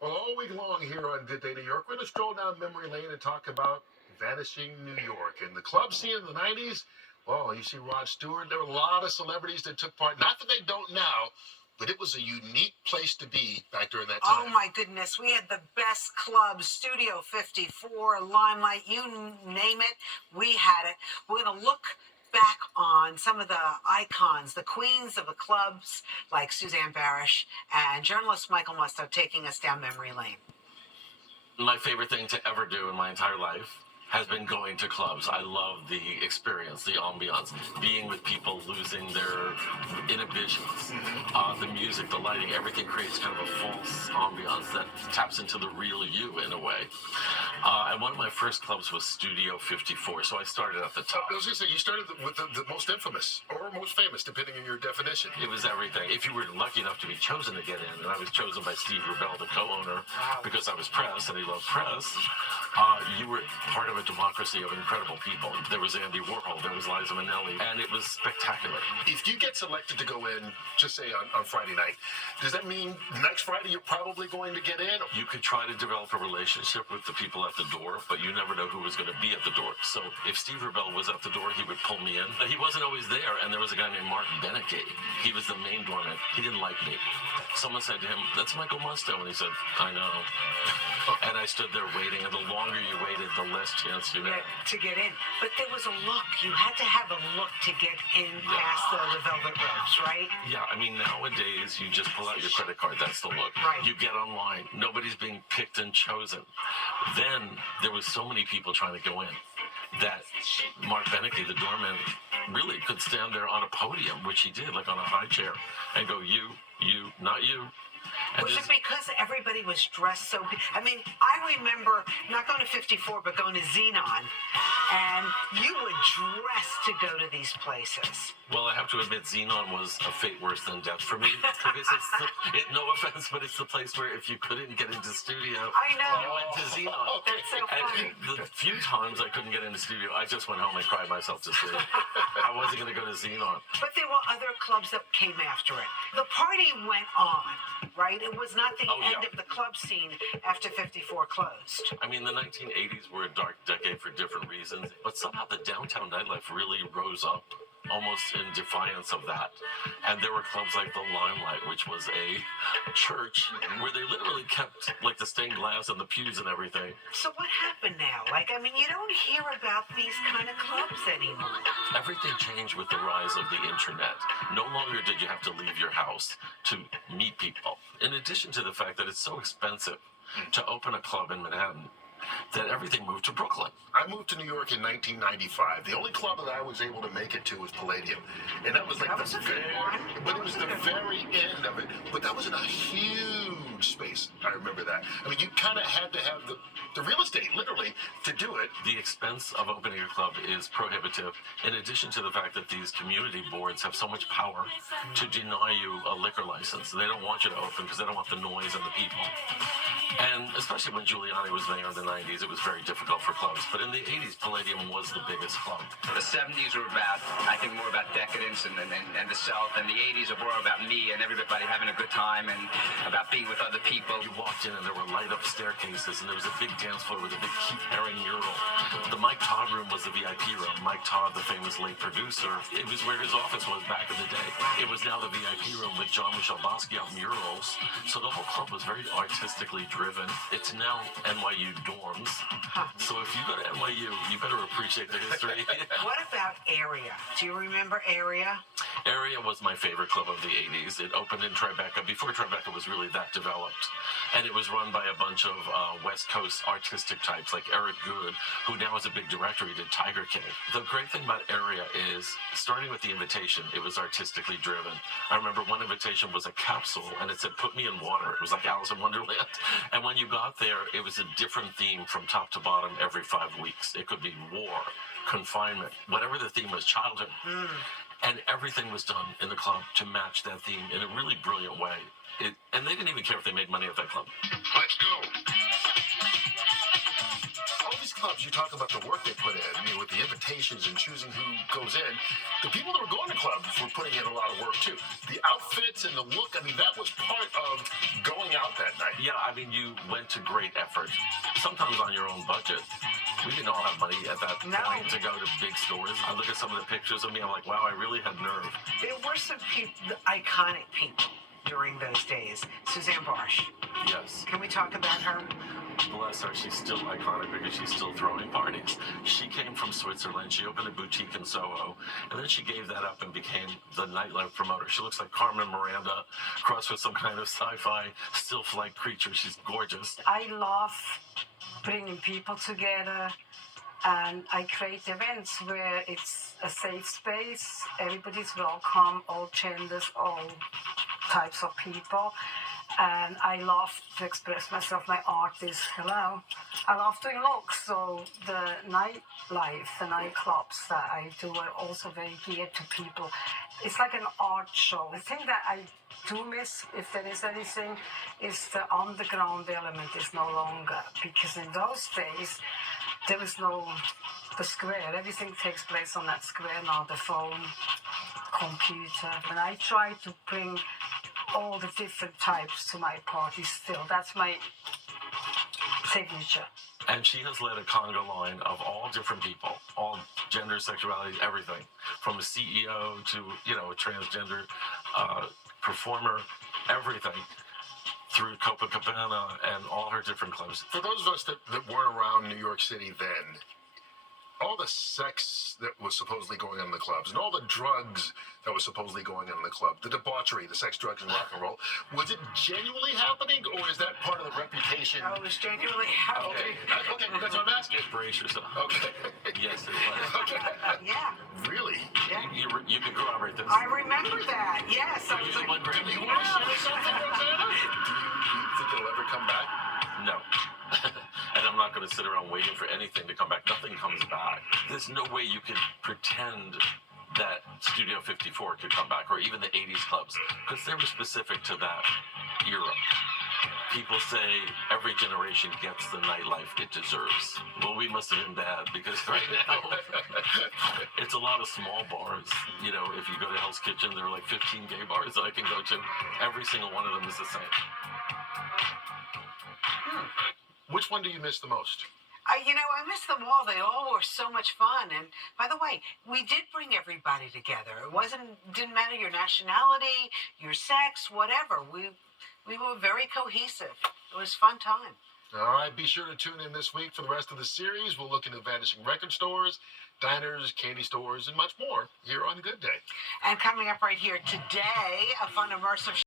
Well, all week long here on Good Day New York, we're going to stroll down memory lane and talk about Vanishing New York. And the club scene in the 90s, well, you see Rod Stewart, there were a lot of celebrities that took part. Not that they don't now, but it was a unique place to be back during that time. Oh my goodness, we had the best clubs, Studio 54, Limelight, you name it, we had it. We're going to look back on some of the icons, the queens of the clubs, like Suzanne Barish and journalist Michael Musto taking us down memory lane. My favorite thing to ever do in my entire life has been going to clubs. I love the experience, the ambiance, being with people, losing their inhibitions. The music, the lighting, everything creates kind of a false ambiance that taps into the real you in a way. And one of my first clubs was Studio 54, so I started at the top. I was going to say, you started with the most infamous or most famous, depending on your definition. It was everything. If you were lucky enough to be chosen to get in, and I was chosen by Steve Rubell, the co-owner, because I was press and he loved press, you were part of a democracy of incredible people. There was Andy Warhol, there was Liza Minnelli, and it was spectacular. If you get selected to go in, just say on Friday night, does that mean next Friday you're probably going to get in? You could try to develop a relationship with the people at the door, but you never know who was going to be at the door. So if Steve Rubell was at the door, he would pull me in. But he wasn't always there, and there was a guy named Mark Beneke. He was the main doorman. He didn't like me. Someone said to him, "That's Michael Musto," and he said, "I know." And I stood there waiting, and the longer you waited, the less chance you had. To get in. But there was a look. You had to have a look to get in past the velvet ropes, right? Yeah, I mean, nowadays, you just pull out your credit card. That's the look. Right. You get online. Nobody's being picked and chosen. Then there was so many people trying to go in that Mark Beneke, the doorman, really could stand there on a podium, which he did, like on a high chair, and go, you, not you. And Was it because everybody was dressed so... I mean, I remember not going to 54, but going to Xenon, and you would dress to go to these places. Well, I have to admit, Xenon was a fate worse than death for me. Because no offense, but it's the place where if you couldn't get into studio, I know. you went to Xenon. That's so funny. And the few times I couldn't get into studio, I just went home and cried myself to sleep. I wasn't going to go to Xenon. But there were other clubs that came after it. The party went on, right? It was not the end of the club scene after 54 closed. I mean, the 1980s were a dark decade for different reasons, but somehow the downtown nightlife really rose up almost in defiance of that. And there were clubs like the Limelight, which was a church where they literally kept like the stained glass and the pews and everything. So what happened now? Like, I mean, you don't hear about these kind of clubs anymore. Everything changed with the rise of the internet. No longer did you have to leave your house to meet people. In addition to the fact that it's so expensive to open a club in Manhattan, that everything moved to Brooklyn. I moved to New York in 1995. The only club that I was able to make it to was Palladium. And that was like but it was the very end of it. But that was in a huge space. I remember that. I mean, you kind of had to have the real estate, literally, to do it. The expense of opening a club is prohibitive, in addition to the fact that these community boards have so much power to deny you a liquor license. They don't want you to open because they don't want the noise and the people. And especially when Giuliani was mayor in the 90s, it was very difficult for clubs. But in the 80s, Palladium was the biggest club. The 70s were about, I think, more about decadence and the South. And the 80s are more about me and everybody having a good time and about being with other people. You walked in and there were light-up staircases and there was a big dance floor with a big Keith Haring mural. The Mike Todd room was the VIP room. Mike Todd, the famous late producer, it was where his office was back in the day. It was now the VIP room with Jean-Michel Basquiat murals. So the whole club was very artistically driven. It's now NYU dorms. So if you go to NYU, you better appreciate the history. What about Area? Do you remember Area? Area was my favorite club of the 80s. It opened in Tribeca before Tribeca was really that developed. And it was run by a bunch of West Coast artistic types like Eric Good, who now is a big director. He did Tiger King. The great thing about Area is, starting with the invitation, it was artistically driven. I remember one invitation was a capsule, and it said, "Put me in water." It was like Alice in Wonderland. And when you got there, it was a different theme from top to bottom every 5 weeks. It could be war, confinement, whatever the theme was, childhood. And everything was done in the club to match that theme in a really brilliant way. And they didn't even care if they made money at that club. Let's go. all these clubs, you talk about the work they put in, with the invitations and choosing who goes in. The people that were going to clubs were putting in a lot of work too. The outfits and the look, I mean, that was part of going out that night. Yeah, I mean, you went to great effort, sometimes on your own budget. We didn't all have money at that point to go to big stores. I look at some of the pictures of me, I'm like, wow, I really had nerve. There were some iconic people during those days. Suzanne Barsh. Yes. Can we talk about her? Bless her, she's still iconic because she's still throwing parties. She came from Switzerland. She opened a boutique in Soho, and then she gave that up and became the nightlife promoter. She looks like Carmen Miranda crossed with some kind of sci-fi sylph-like creature. She's gorgeous. I love bringing people together, and I create events where it's a safe space. Everybody's welcome, all genders, all types of people. And I love to express myself. My art is, I love doing looks. So the nightlife, the nightclubs that I do are also very geared to people. It's like an art show. The thing that I do miss, if there is anything, is the underground element is no longer. Because in those days, there was no the square. Everything takes place on that square now, the phone, computer. And I try to bring all the different types to my parties still. That's my signature. And she has led a conga line of all different people, all gender, sexuality, everything. From a CEO to, a transgender performer, everything. Through Copacabana and all her different clubs. For those of us that weren't around New York City then, all the sex that was supposedly going on in the clubs and all the drugs that was supposedly going on in the club, the debauchery, the sex, drugs, and rock and roll, was it genuinely happening, or is that part of the reputation? No, it was genuinely happening. Okay, that's what I'm asking. Brace yourself. Okay. Yes, it was. Okay. Yeah. Really? Yeah. You can corroborate this. I remember that. Yes. I was You like, won Grammy. You want to share something, Rosanna? Do you think it'll ever come back? No. And I'm not going to sit around waiting for anything to come back. Nothing comes back. There's no way you could pretend that Studio 54 could come back, or even the 80s clubs, because they were specific to that era. People say every generation gets the nightlife it deserves. Well, we must have been bad, because right now, it's a lot of small bars. If you go to Hell's Kitchen, there are like 15 gay bars that I can go to. Every single one of them is the same. Which one do you miss the most? I miss them all. They all were so much fun. And by the way, we did bring everybody together. It didn't matter your nationality, your sex, whatever. We were very cohesive. It was a fun time. All right, be sure to tune in this week for the rest of the series. We'll look into Vanishing record stores, diners, candy stores, and much more here on Good Day. And coming up right here today, a fun immersive